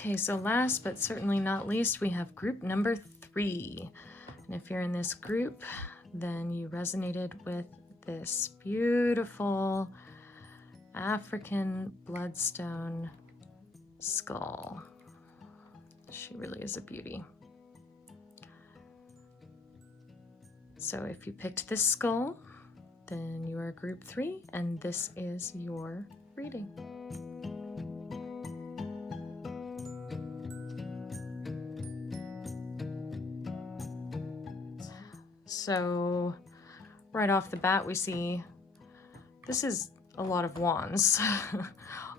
Okay, so last but certainly not least, we have group number 3. And if you're in this group, then you resonated with this beautiful African bloodstone skull. She really is a beauty. So if you picked this skull, then you are group 3, and this is your reading. So right off the bat, we see this is a lot of wands.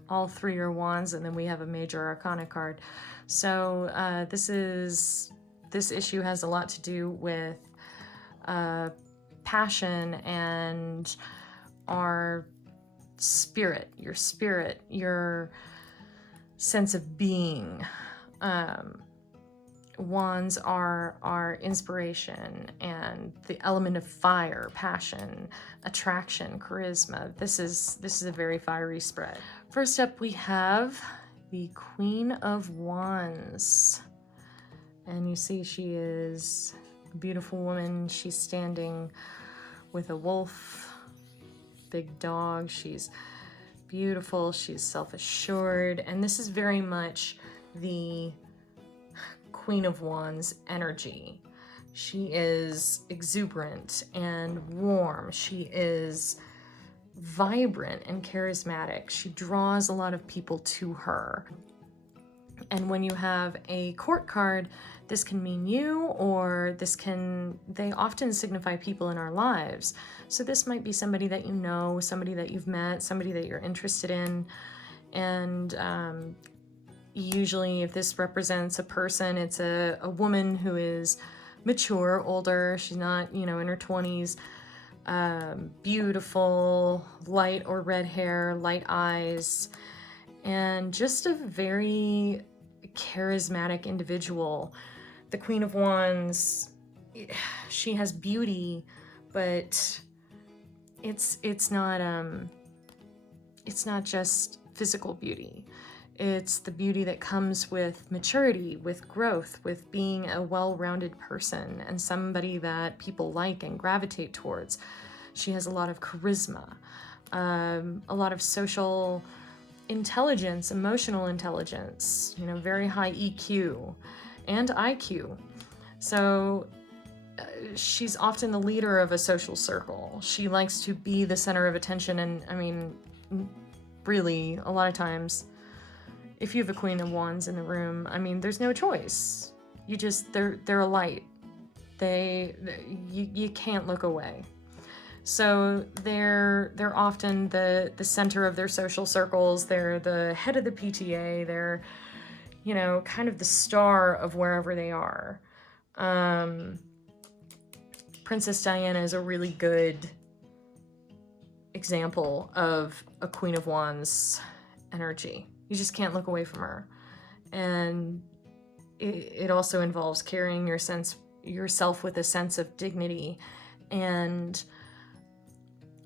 All 3 are wands, and then we have a major arcana card. So this issue has a lot to do with passion and our spirit, your sense of being. Wands are our inspiration and the element of fire, passion, attraction, charisma. This is a very fiery spread. First up, we have the Queen of Wands. And you see she is a beautiful woman. She's standing with a wolf, big dog. She's beautiful. She's self-assured. And this is very much the Queen of Wands energy. She is exuberant and warm. She is vibrant and charismatic. She draws a lot of people to her. And when you have a court card, this can mean you, or they often signify people in our lives. So this might be somebody that you know, somebody that you've met, somebody that you're interested in. And usually if this represents a person, it's a woman who is mature, older. She's not, in her 20s. Beautiful, light or red hair, light eyes, and just a very charismatic individual. The Queen of Wands, she has beauty, but it's not just physical beauty. It's the beauty that comes with maturity, with growth, with being a well-rounded person and somebody that people like and gravitate towards. She has a lot of charisma, a lot of social intelligence, emotional intelligence, very high EQ and IQ. So she's often the leader of a social circle. She likes to be the center of attention, and really, a lot of times, if you have a Queen of Wands in the room, there's no choice. They're a light. You can't look away. So they're often the center of their social circles. They're the head of the PTA. They're, kind of the star of wherever they are. Princess Diana is a really good example of a Queen of Wands energy. You just can't look away from her. And it also involves carrying yourself with a sense of dignity and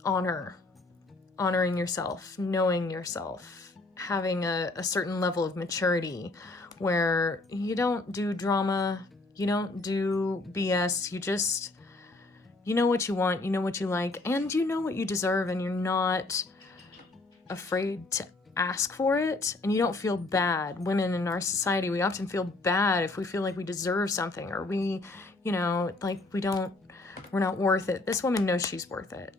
honoring yourself, knowing yourself, having a certain level of maturity where you don't do drama, you don't do BS, you know what you want, you know what you like, and you know what you deserve, and you're not afraid to ask for it, and you don't feel bad. Women in our society, we often feel bad if we feel like we deserve something, or we're not worth it. This woman knows she's worth it.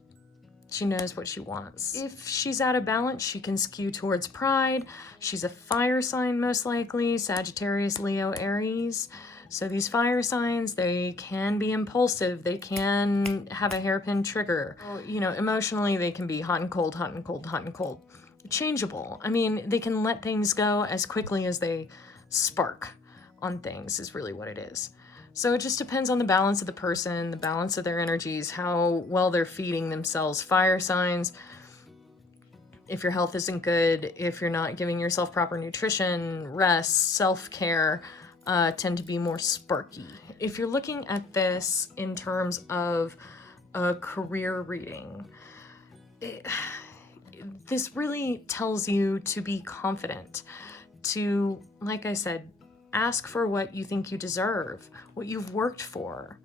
She knows what she wants. If she's out of balance, she can skew towards pride. She's a fire sign, most likely, Sagittarius, Leo, Aries. So these fire signs, they can be impulsive. They can have a hairpin trigger. Emotionally, they can be hot and cold, hot and cold, hot and cold. Changeable. They can let things go as quickly as they spark on things is really what it is. So it just depends on the balance of the person, the balance of their energies, how well they're feeding themselves. Fire signs, if your health isn't good, if you're not giving yourself proper nutrition, rest, self-care, tend to be more sparky. If you're looking at this in terms of a career reading, this really tells you to be confident, to, like I said, ask for what you think you deserve, what you've worked for.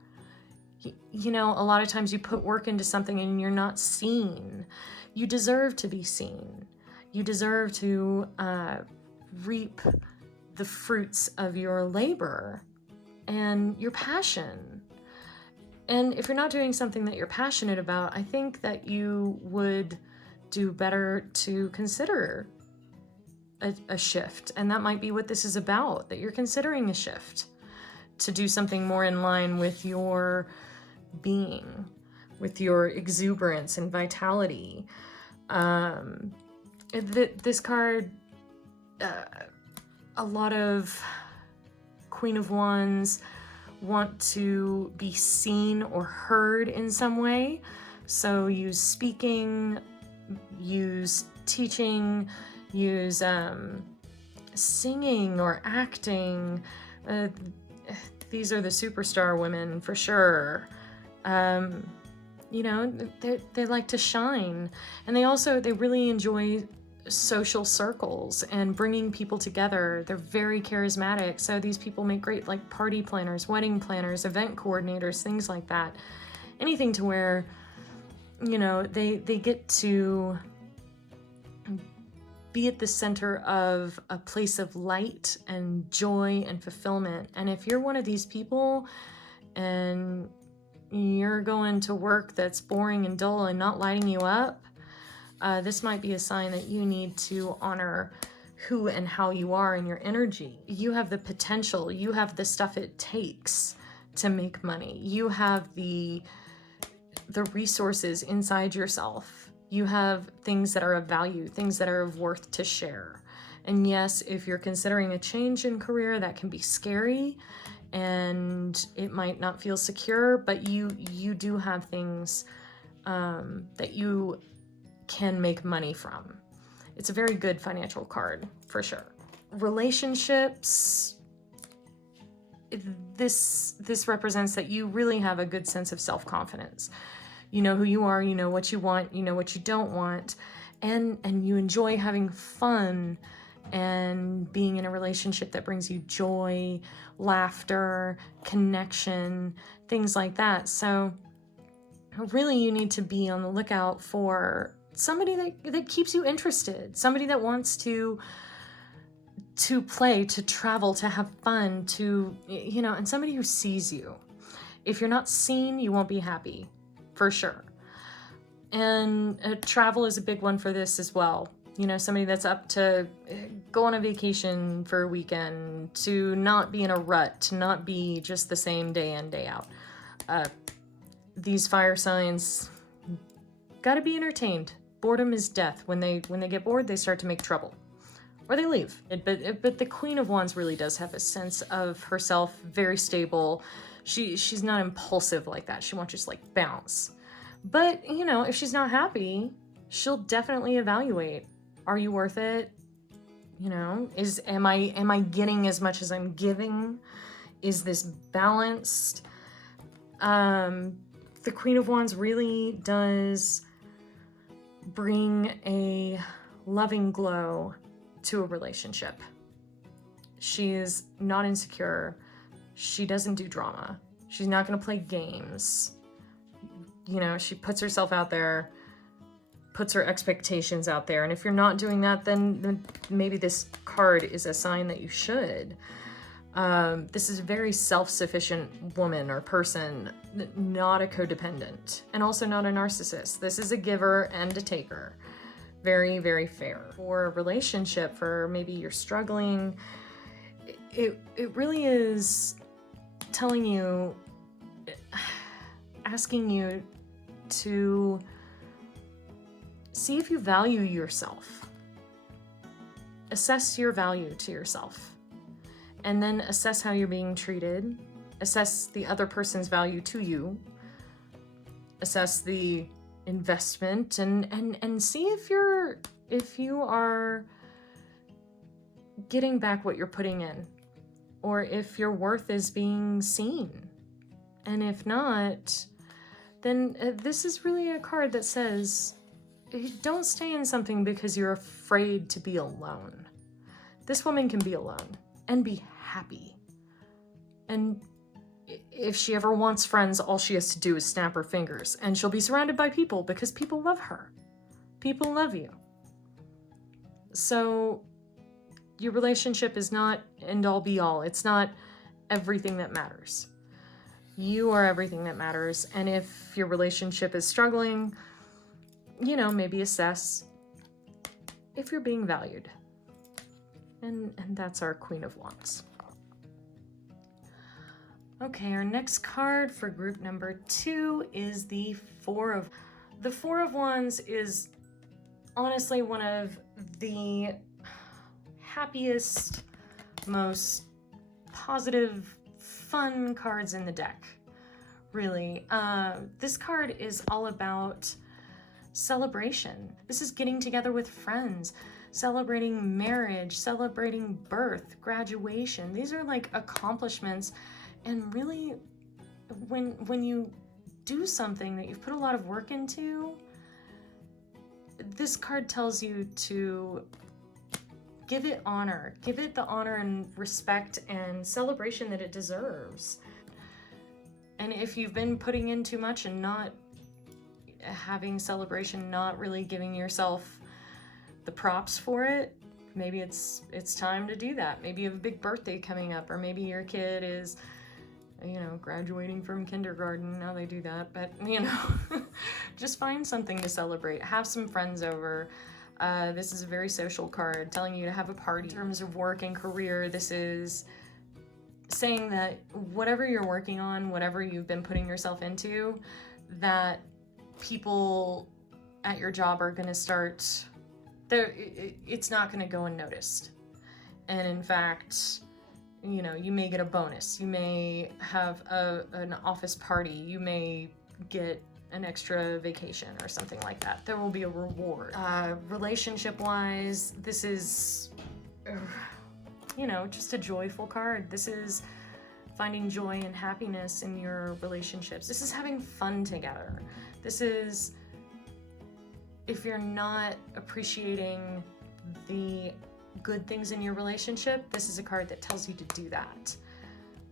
You know, a lot of times you put work into something and you're not seen. You deserve to be seen. You deserve to reap the fruits of your labor and your passion. And if you're not doing something that you're passionate about, I think that you would do better to consider a shift. And that might be what this is about, that you're considering a shift to do something more in line with your being, with your exuberance and vitality. This card, a lot of Queen of Wands want to be seen or heard in some way. So use speaking, use teaching, use singing or acting. These are the superstar women for sure. You know, they like to shine, and they really enjoy social circles and bringing people together. They're very charismatic, so these people make great like party planners, wedding planners, event coordinators, things like that. Anything to where, you know, they get to be at the center of a place of light and joy and fulfillment. And if you're one of these people and you're going to work that's boring and dull and not lighting you up, this might be a sign that you need to honor who and how you are in your energy. You have the potential, you have the stuff it takes to make money. You have the resources inside yourself. You have things that are of value, things that are of worth to share. And yes, if you're considering a change in career, that can be scary and it might not feel secure, but you do have things that you can make money from. It's a very good financial card for sure. Relationships, this represents that you really have a good sense of self-confidence. You know who you are, you know what you want, you know what you don't want, and you enjoy having fun and being in a relationship that brings you joy, laughter, connection, things like that. So really you need to be on the lookout for somebody that keeps you interested, somebody that wants to play, to travel, to have fun, to, you know, and somebody who sees you. If you're not seen, you won't be happy, for sure. And travel is a big one for this as well. You know, somebody that's up to go on a vacation for a weekend, to not be in a rut, to not be just the same day in, day out. These fire signs gotta be entertained. Boredom is death. When they get bored, they start to make trouble. Or they leave. But the Queen of Wands really does have a sense of herself, very stable. She's not impulsive like that. She won't just like bounce. But, you know, if she's not happy, she'll definitely evaluate. Are you worth it? You know, am I getting as much as I'm giving? Is this balanced? The Queen of Wands really does bring a loving glow to a relationship. She is not insecure. She doesn't do drama. She's not going to play games. You know, she puts herself out there, puts her expectations out there. And if you're not doing that, then maybe this card is a sign that you should. This is a very self-sufficient woman or person, not a codependent, and also not a narcissist. This is a giver and a taker. Very, very fair. For a relationship, for maybe you're struggling, it really is telling you, asking you to see if you value yourself. Assess your value to yourself. And then assess how you're being treated. Assess the other person's value to you. Assess the investment and see if you are getting back what you're putting in, or if your worth is being seen. And if not, then this is really a card that says, don't stay in something because you're afraid to be alone. This woman can be alone and be happy. And if she ever wants friends, all she has to do is snap her fingers, and she'll be surrounded by people because people love her. People love you. So your relationship is not end all be all. It's not everything that matters. You are everything that matters. And if your relationship is struggling, you know, maybe assess if you're being valued. And that's our Queen of Wands. Okay, our next card for group number 2 is the Four of Wands is honestly one of the happiest, most positive, fun cards in the deck, really. This card is all about celebration. This is getting together with friends, celebrating marriage, celebrating birth, graduation. These are like accomplishments. And really, when you do something that you've put a lot of work into, this card tells you to give it honor. Give it the honor and respect and celebration that it deserves. And if you've been putting in too much and not having celebration, not really giving yourself the props for it, maybe it's time to do that. Maybe you have a big birthday coming up, or maybe your kid is, you know, graduating from kindergarten. Now they do that, but you know, just find something to celebrate. Have some friends over. This is a very social card telling you to have a party. In terms of work and career, this is saying that whatever you're working on, whatever you've been putting yourself into, that people at your job are going to start, it's not going to go unnoticed. And in fact, you know, you may get a bonus. You may have an office party. You may get an extra vacation or something like that. There will be a reward. Relationship-wise, this is, you know, just a joyful card. This is finding joy and happiness in your relationships. This is having fun together. This is, if you're not appreciating the good things in your relationship, this is a card that tells you to do that.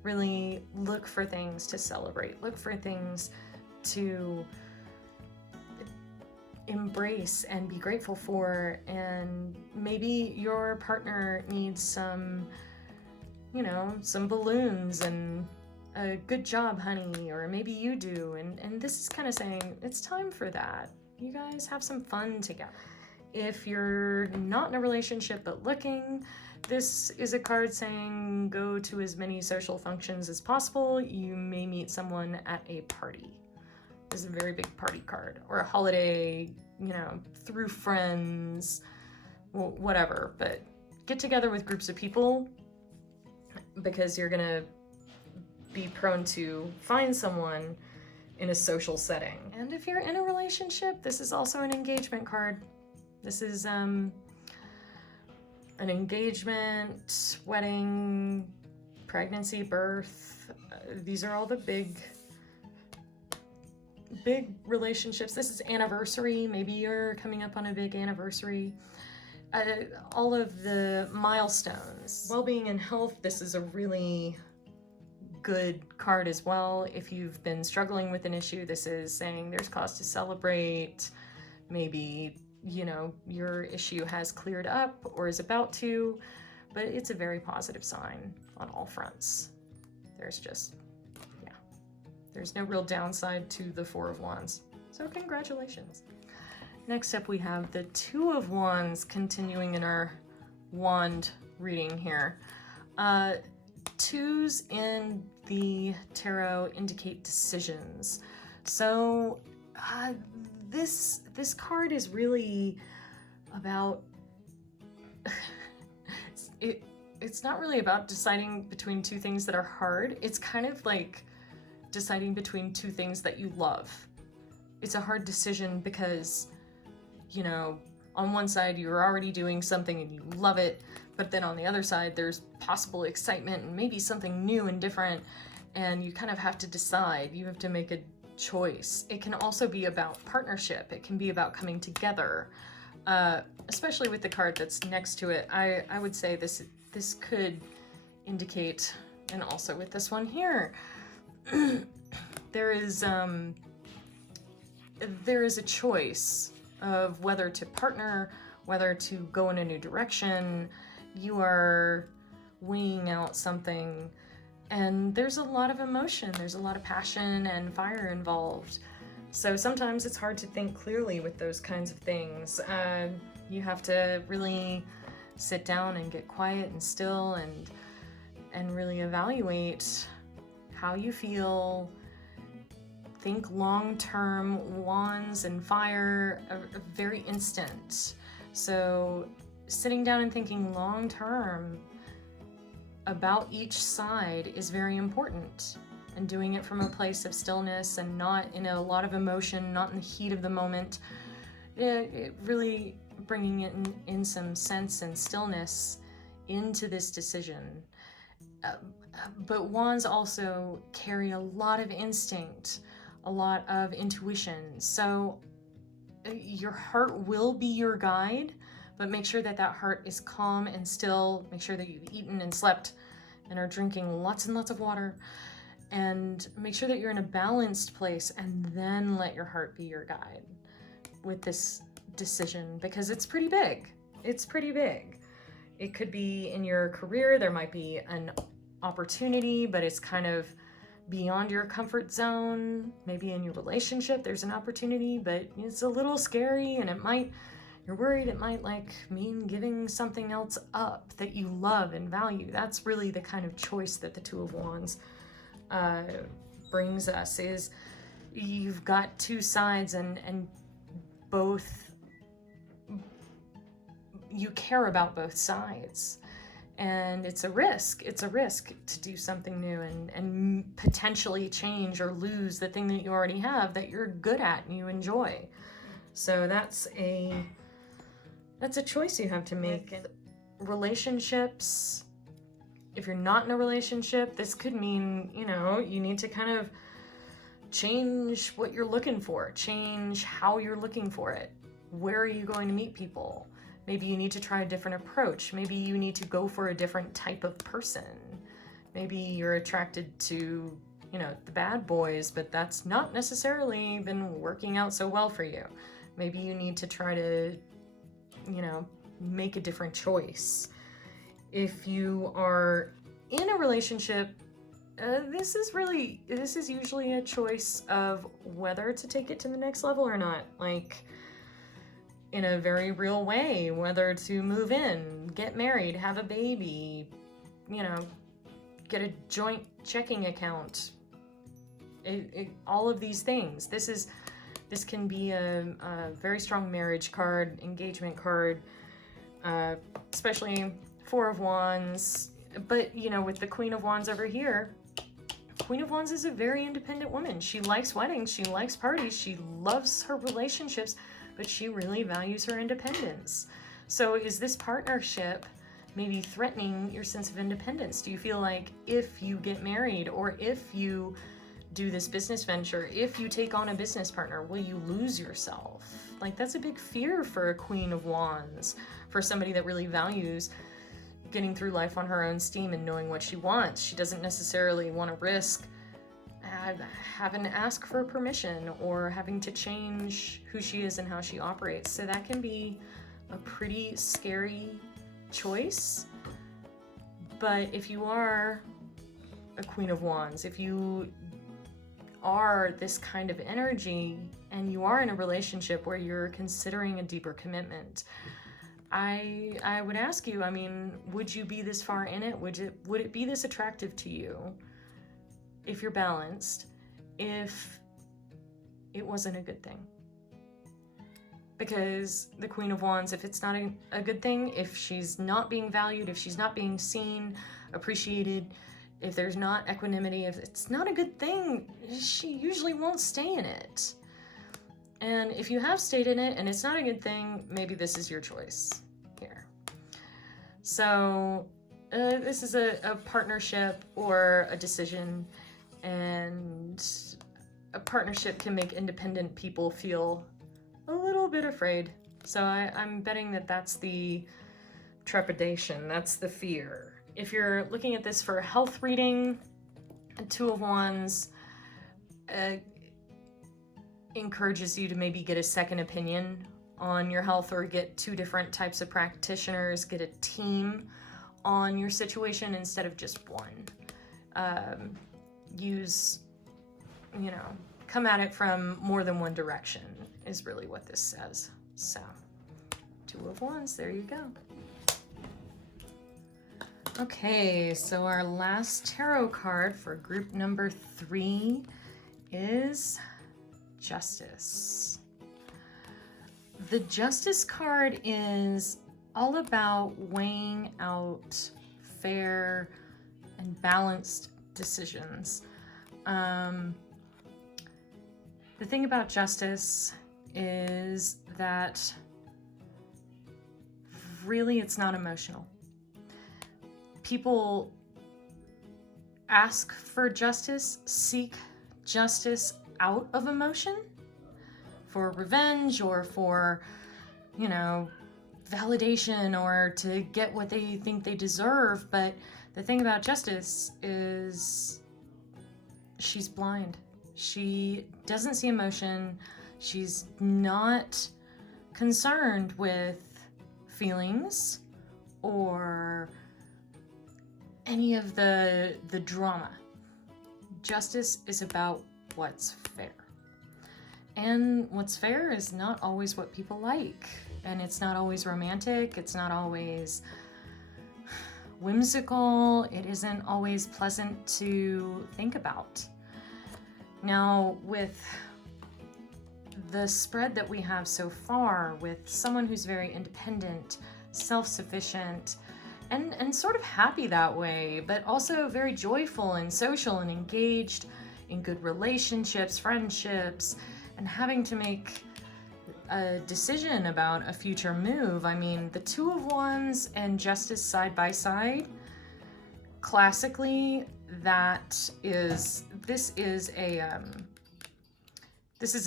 Really look for things to celebrate. Look for things to embrace and be grateful for. And maybe your partner needs some, you know, some balloons and a good job, honey, or maybe you do. And this is kind of saying it's time for that. You guys have some fun together. If you're not in a relationship but looking, this is a card saying go to as many social functions as possible. You may meet someone at a party. This is a very big party card. Or a holiday, you know, through friends, whatever. But get together with groups of people because you're gonna be prone to find someone in a social setting. And if you're in a relationship, this is also an engagement card. This is an engagement, wedding, pregnancy, birth. These are all the big relationships. This is anniversary. Maybe you're coming up on a big anniversary. All of the milestones. Well-being and health, this is a really good card as well. If you've been struggling with an issue, this is saying there's cause to celebrate. Maybe, you know, your issue has cleared up or is about to, but it's a very positive sign on all fronts. There's just, yeah, there's no real downside to the Four of Wands. So congratulations. Next up, we have the Two of Wands continuing in our wand reading here. Twos in the tarot indicate decisions. So this card is really about it's not really about deciding between two things that are hard. It's kind of like deciding between two things that you love. It's a hard decision because, you know, on one side you're already doing something and you love it, but then on the other side there's possible excitement and maybe something new and different, and you kind of have to decide. You have to make a choice. It can also be about partnership. It can be about coming together. Especially with the card that's next to it, I would say this could indicate, and also with this one here, there is a choice of whether to partner, whether to go in a new direction. You are weighing out something, and there's a lot of emotion, there's a lot of passion and fire involved. So sometimes it's hard to think clearly with those kinds of things. You have to really sit down and get quiet and still and really evaluate how you feel. Think long-term. Wands and fire are very instant. So sitting down and thinking long-term about each side is very important, and doing it from a place of stillness and not in a lot of emotion, not in the heat of the moment. It really bringing it in some sense and stillness into this decision. But wands also carry a lot of instinct, a lot of intuition. So your heart will be your guide, but make sure that that heart is calm and still. Make sure that you've eaten and slept and are drinking lots and lots of water, and make sure that you're in a balanced place, and then let your heart be your guide with this decision, because it's pretty big. It's pretty big. It could be in your career. There might be an opportunity, but it's kind of beyond your comfort zone. Maybe in your relationship there's an opportunity, but it's a little scary, and you're worried it might like mean giving something else up that you love and value. That's really the kind of choice that the Two of Wands brings us, is you've got two sides, and both, you care about both sides, and it's a risk to do something new and potentially change or lose the thing that you already have that you're good at and you enjoy. So that's a choice you have to make. Relationships, if you're not in a relationship, this could mean, you need to kind of change what you're looking for, change how you're looking for it. Where are you going to meet people? Maybe you need to try a different approach. Maybe you need to go for a different type of person. Maybe you're attracted to, the bad boys, but that's not necessarily been working out so well for you. Maybe you need to try to, make a different choice. If you are in a relationship, this is usually a choice of whether to take it to the next level or not. Like, in a very real way, whether to move in, get married, have a baby, get a joint checking account. All of these things. This can be a very strong marriage card, engagement card, especially Four of Wands. But, with the Queen of Wands over here, Queen of Wands is a very independent woman. She likes weddings, she likes parties, she loves her relationships, but she really values her independence. So is this partnership maybe threatening your sense of independence? Do you feel like if you get married, or if you do this business venture, if you take on a business partner, will you lose yourself? Like, that's a big fear for a Queen of Wands, for somebody that really values getting through life on her own steam and knowing what she wants. She doesn't necessarily want to risk having to ask for permission or having to change who she is and how she operates. So that can be a pretty scary choice. But if you are a Queen of Wands, if you are this kind of energy and you are in a relationship where you're considering a deeper commitment, I would ask you, would you be this far in it? Would it be this attractive to you if you're balanced, if it wasn't a good thing? Because the Queen of Wands, if it's not a good thing, if she's not being valued, if she's not being seen, appreciated, if there's not equanimity, if it's not a good thing, she usually won't stay in it. And if you have stayed in it and it's not a good thing, maybe this is your choice here. So this is a partnership or a decision, and a partnership can make independent people feel a little bit afraid So I'm betting that that's the trepidation, that's the fear. If you're looking at this for a health reading, a Two of Wands encourages you to maybe get a second opinion on your health, or get two different types of practitioners, get a team on your situation instead of just one. Come at it from more than one direction is really what this says. So, Two of Wands, there you go. Okay, so our last tarot card for group number 3 is Justice. The Justice card is all about weighing out fair and balanced decisions. The thing about Justice is that really it's not emotional. People ask for justice, seek justice out of emotion, for revenge or for, validation or to get what they think they deserve. But the thing about Justice is she's blind. She doesn't see emotion. She's not concerned with feelings or any of the drama. Justice is about what's fair. And what's fair is not always what people like. And it's not always romantic. It's not always whimsical. It isn't always pleasant to think about. Now, with the spread that we have so far, with someone who's very independent, self-sufficient, and sort of happy that way, but also very joyful and social and engaged in good relationships, friendships, and having to make a decision about a future move. I mean, the Two of Wands and Justice side by side, classically, this is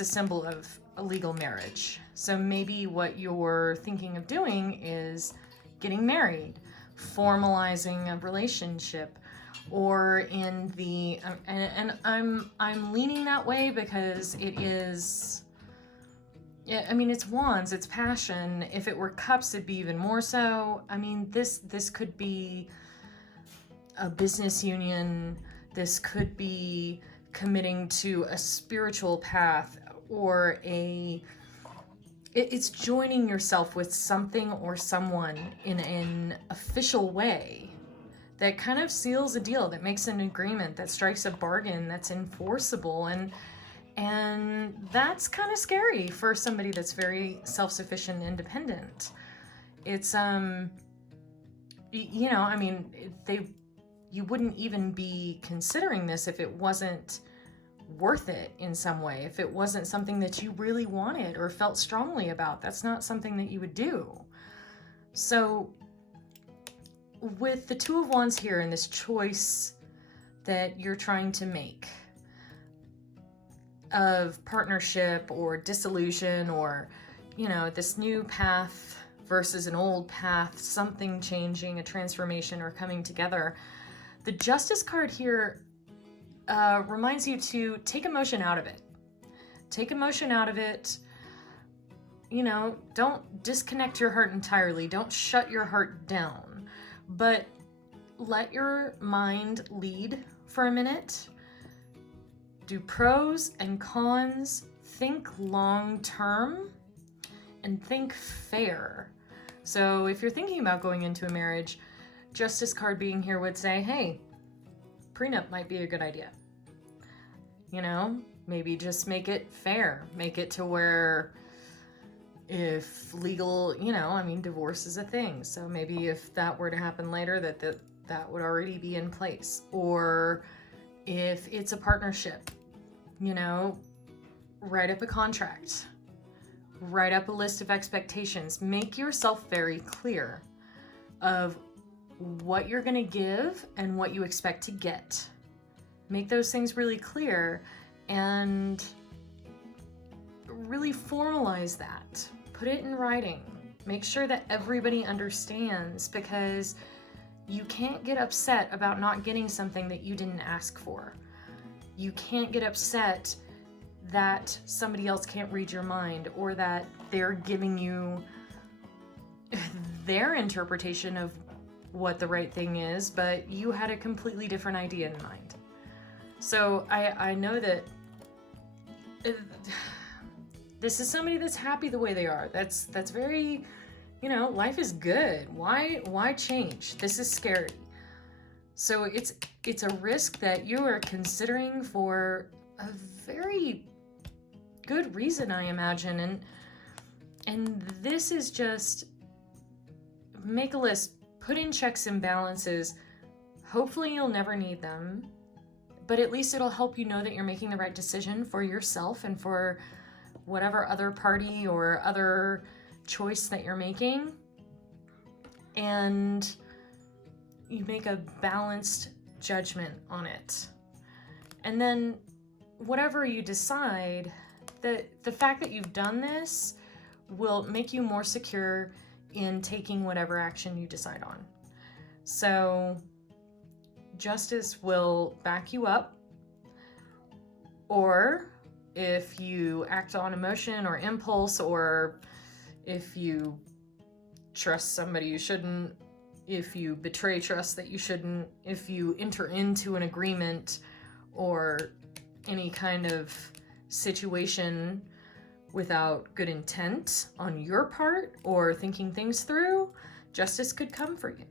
a symbol of a legal marriage. So maybe what you're thinking of doing is getting married, formalizing a relationship, or in the and I'm leaning that way because it is. Yeah, I mean, it's wands, it's passion. If it were cups, it'd be even more so. I mean, this could be a business union. This could be committing to a spiritual path, or it's joining yourself with something or someone in an official way that kind of seals a deal, that makes an agreement, that strikes a bargain, that's enforceable. And that's kind of scary for somebody that's very self-sufficient and independent. It's, you wouldn't even be considering this if it wasn't worth it in some way, if it wasn't something that you really wanted or felt strongly about. That's not something that you would do. So with the Two of Wands here and this choice that you're trying to make of partnership or dissolution, or, this new path versus an old path, something changing, a transformation or coming together, the Justice card here reminds you to take emotion out of it. Take emotion out of it. Don't disconnect your heart entirely. Don't shut your heart down. But let your mind lead for a minute. Do pros and cons. Think long term. And think fair. So if you're thinking about going into a marriage, Justice card being here would say, hey, prenup might be a good idea. Maybe just make it fair. Make it to where if legal, divorce is a thing. So maybe if that were to happen later, that would already be in place. Or if it's a partnership, write up a contract. Write up a list of expectations. Make yourself very clear of what you're going to give and what you expect to get. Make those things really clear and really formalize that. put it in writing. Make sure that everybody understands, because you can't get upset about not getting something that you didn't ask for. You can't get upset that somebody else can't read your mind, or that they're giving you their interpretation of what the right thing is, but you had a completely different idea in mind. So I know that this is somebody that's happy the way they are. That's very, life is good. Why change? This is scary. So it's a risk that you are considering for a very good reason, I imagine. And this is just, make a list, put in checks and balances. Hopefully you'll never need them, but at least it'll help you know that you're making the right decision for yourself and for whatever other party or other choice that you're making. And you make a balanced judgment on it. And then whatever you decide, the fact that you've done this will make you more secure in taking whatever action you decide on. So justice will back you up, or if you act on emotion or impulse, or if you trust somebody you shouldn't, if you betray trust that you shouldn't, if you enter into an agreement or any kind of situation without good intent on your part or thinking things through, justice could come for you.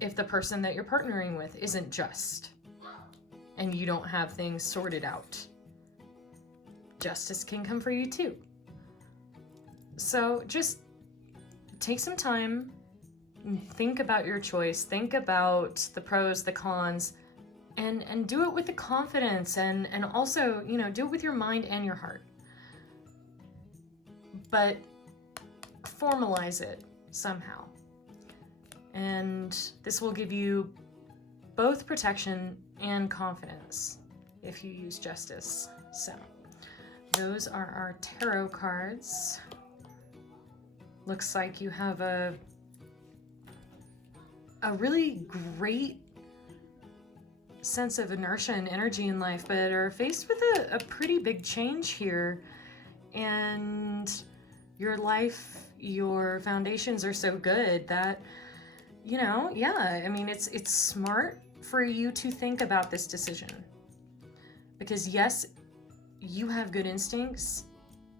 If the person that you're partnering with isn't just and you don't have things sorted out, justice can come for you too. So just take some time, think about your choice, think about the pros, the cons, and do it with the confidence, and also, do it with your mind and your heart. But formalize it somehow. And this will give you both protection and confidence if you use justice. So those are our tarot cards. Looks like you have a really great sense of inertia and energy in life, but are faced with a pretty big change here. And your life, your foundations are so good that, it's smart for you to think about this decision. Because yes, you have good instincts.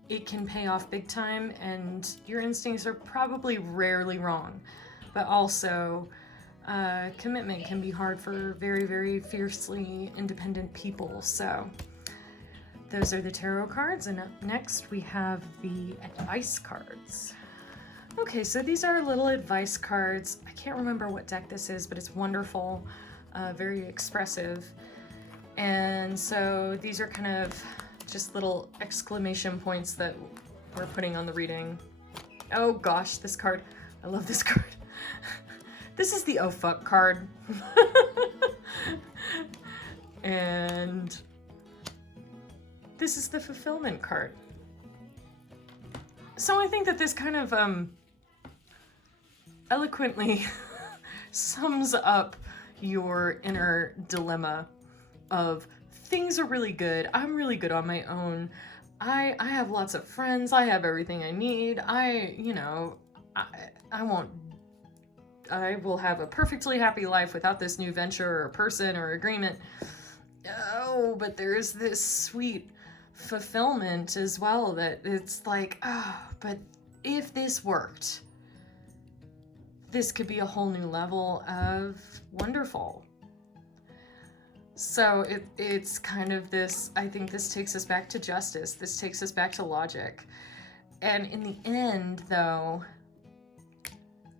It can pay off big time, and your instincts are probably rarely wrong. But also, commitment can be hard for very, very fiercely independent people. So those are the tarot cards, and up next we have the advice cards. Okay, so these are little advice cards. I can't remember what deck this is, but it's wonderful, very expressive. And so these are kind of just little exclamation points that we're putting on the reading. Oh gosh, this card. I love this card. This is the oh fuck card. And this is the fulfillment card. So I think that this kind of eloquently sums up your inner dilemma of things are really good. I'm really good on my own. I have lots of friends. I have everything I need. I will have a perfectly happy life without this new venture or person or agreement. Oh, but there's this sweet fulfillment as well that it's like, but if this worked, this could be a whole new level of wonderful. So it's kind of this, I think this takes us back to justice. This takes us back to logic. And in the end, though,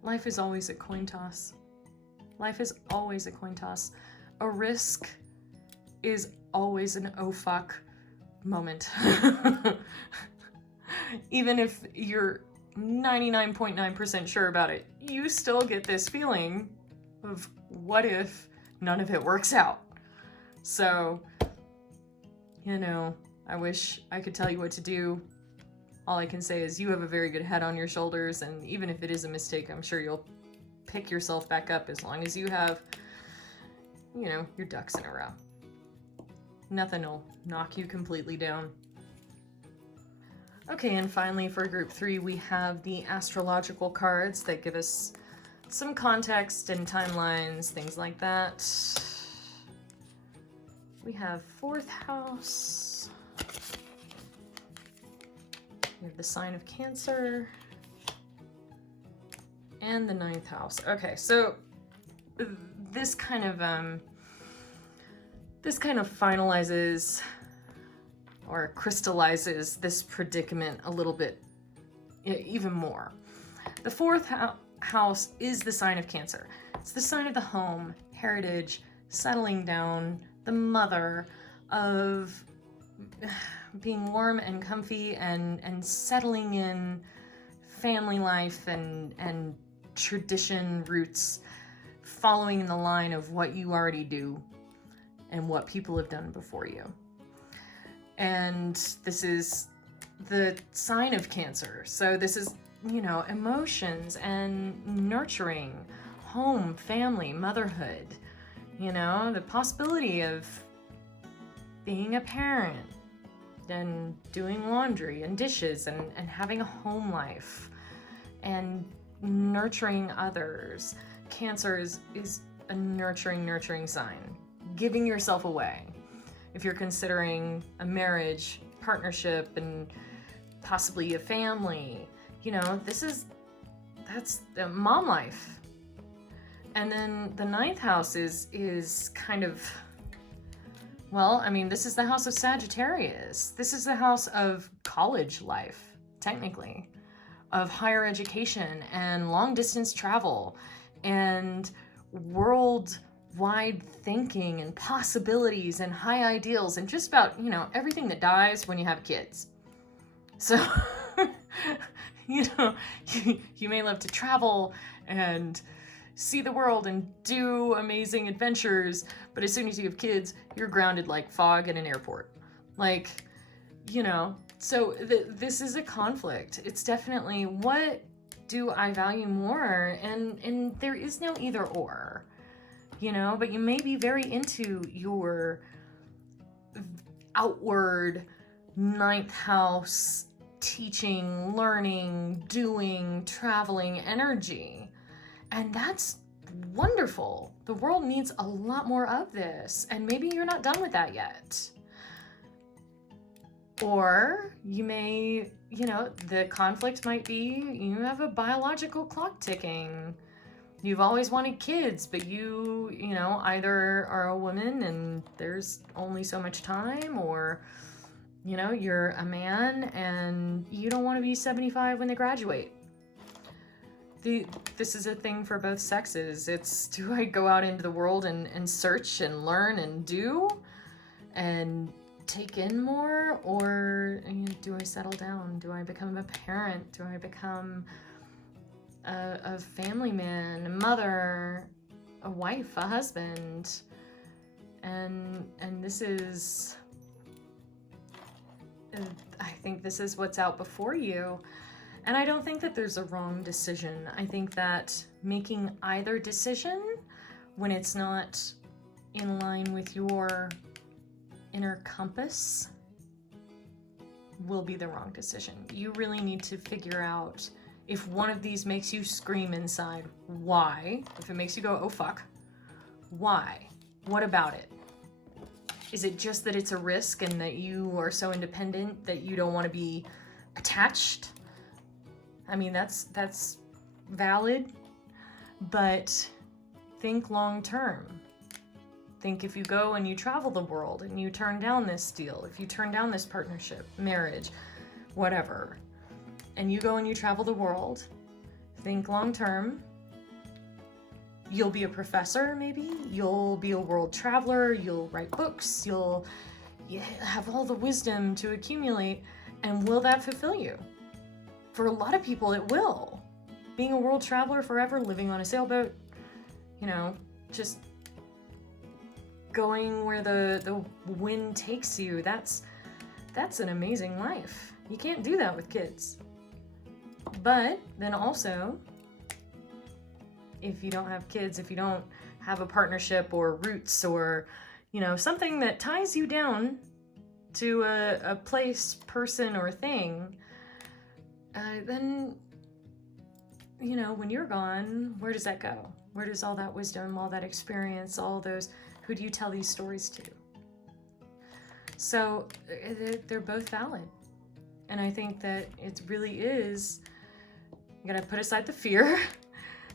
life is always a coin toss. Life is always a coin toss. A risk is always an oh fuck moment. Even if you're 99.9% sure about it, you still get this feeling of what if none of it works out? So, I wish I could tell you what to do all I can say is you have a very good head on your shoulders, and even if it is a mistake, I'm sure you'll pick yourself back up as long as you have, you know, your ducks in a row. Nothing will knock you completely down. Okay, and finally for group 3, we have the astrological cards that give us some context and timelines, things like that. We have 4th house. We have the sign of Cancer. And the 9th house. Okay, so this kind of finalizes or crystallizes this predicament a little bit even more. The 4th house is the sign of Cancer. It's the sign of the home, heritage, settling down, the mother, of being warm and comfy and settling in family life and tradition roots, following in the line of what you already do and what people have done before you. And this is the sign of Cancer. So this is, you know, emotions and nurturing, home, family, motherhood, you know, the possibility of being a parent and doing laundry and dishes and having a home life and nurturing others. Cancer is a nurturing sign. Giving yourself away. If you're considering a marriage, partnership, and possibly a family, you know, that's the mom life. And then the 9th house is kind of, well, I mean, this is the house of Sagittarius. This is the house of college life, technically, of higher education and long distance travel and worldwide thinking and possibilities and high ideals and just about, you know, everything that dies when you have kids. So, you know, you may love to travel and see the world and do amazing adventures, but as soon as you have kids, you're grounded like fog in an airport. Like, you know, so this is a conflict. It's definitely, what do I value more? And there is no either or, you know, but you may be very into your outward 9th house teaching, learning, doing, traveling energy. And that's wonderful. The world needs a lot more of this, and maybe you're not done with that yet. Or you may, you know, the conflict might be you have a biological clock ticking. You've always wanted kids, but you know, either are a woman and there's only so much time, or, you know, you're a man and you don't want to be 75 when they graduate. This is a thing for both sexes. It's, do I go out into the world and search and learn and do and take in more, or, you know, do I settle down? Do I become a parent? Do I become a family man, a mother, a wife, a husband? And this is, I think this is what's out before you. And I don't think that there's a wrong decision. I think that making either decision when it's not in line with your inner compass will be the wrong decision. You really need to figure out, if one of these makes you scream inside, why? If it makes you go, oh fuck, why? What about it? Is it just that it's a risk and that you are so independent that you don't want to be attached? I mean, that's valid, but think long term. Think if you go and you travel the world and you turn down this deal, if you turn down this partnership, marriage, whatever, and you go and you travel the world, think long term. You'll be a professor, maybe. You'll be a world traveler. You'll write books. You'll have all the wisdom to accumulate. And will that fulfill you? For a lot of people, it will. Being a world traveler forever, living on a sailboat, you know, just going where the wind takes you, that's an amazing life. You can't do that with kids. But then also, if you don't have kids, if you don't have a partnership or roots or, you know, something that ties you down to a place, person, or thing, then, you know, when you're gone, where does that go? Where does all that wisdom, all that experience, all those, who do you tell these stories to? So they're both valid. And I think that it really is, you gotta put aside the fear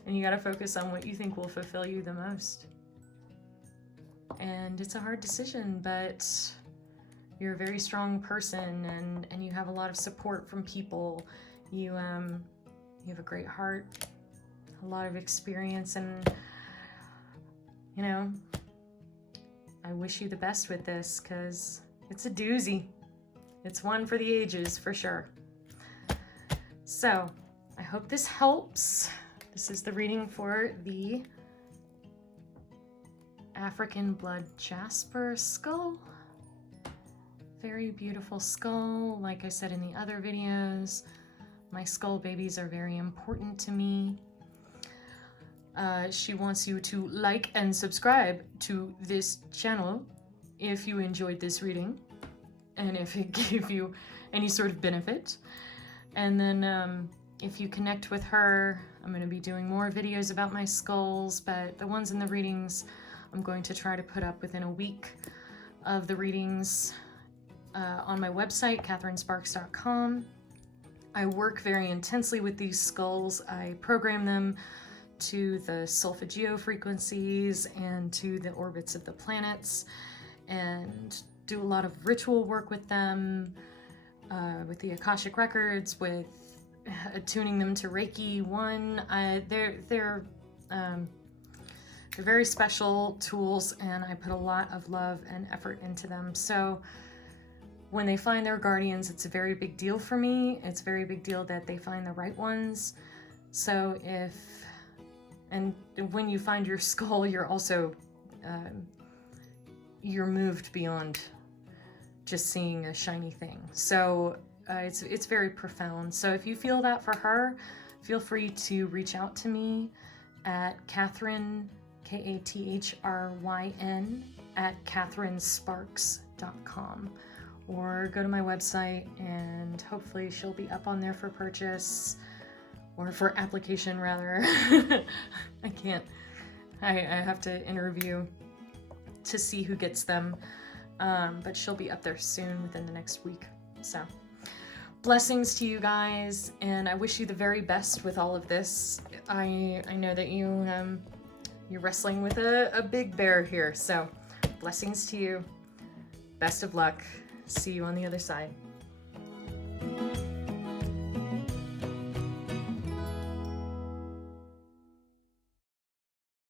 and you gotta focus on what you think will fulfill you the most. And it's a hard decision, but you're a very strong person and you have a lot of support from people. You have a great heart, a lot of experience, and, you know, I wish you the best with this, because it's a doozy. It's one for the ages, for sure. So, I hope this helps. This is the reading for the African blood jasper skull. Very beautiful skull. Like I said in the other videos, my skull babies are very important to me. She wants you to like and subscribe to this channel if you enjoyed this reading and if it gave you any sort of benefit. And then if you connect with her, I'm going to be doing more videos about my skulls, but the ones in the readings I'm going to try to put up within a week of the readings on my website, katherinesparks.com. I work very intensely with these skulls. I program them to the solfeggio frequencies and to the orbits of the planets, and do a lot of ritual work with them, with the Akashic records, with attuning them to Reiki 1. They're very special tools, and I put a lot of love and effort into them. So when they find their guardians, it's a very big deal for me. It's a very big deal that they find the right ones. So when you find your skull, you're also, you're moved beyond just seeing a shiny thing. So it's very profound. So if you feel that for her, feel free to reach out to me at Kathryn, Kathryn, at katherinesparks.com. Or go to my website and hopefully she'll be up on there for purchase, or for application rather. I can't, I have to interview to see who gets them, but she'll be up there soon, within the next week. So blessings to you guys, and I wish you the very best with all of this. I know that you're wrestling with a big bear here, so blessings to you. Best of luck. See you on the other side.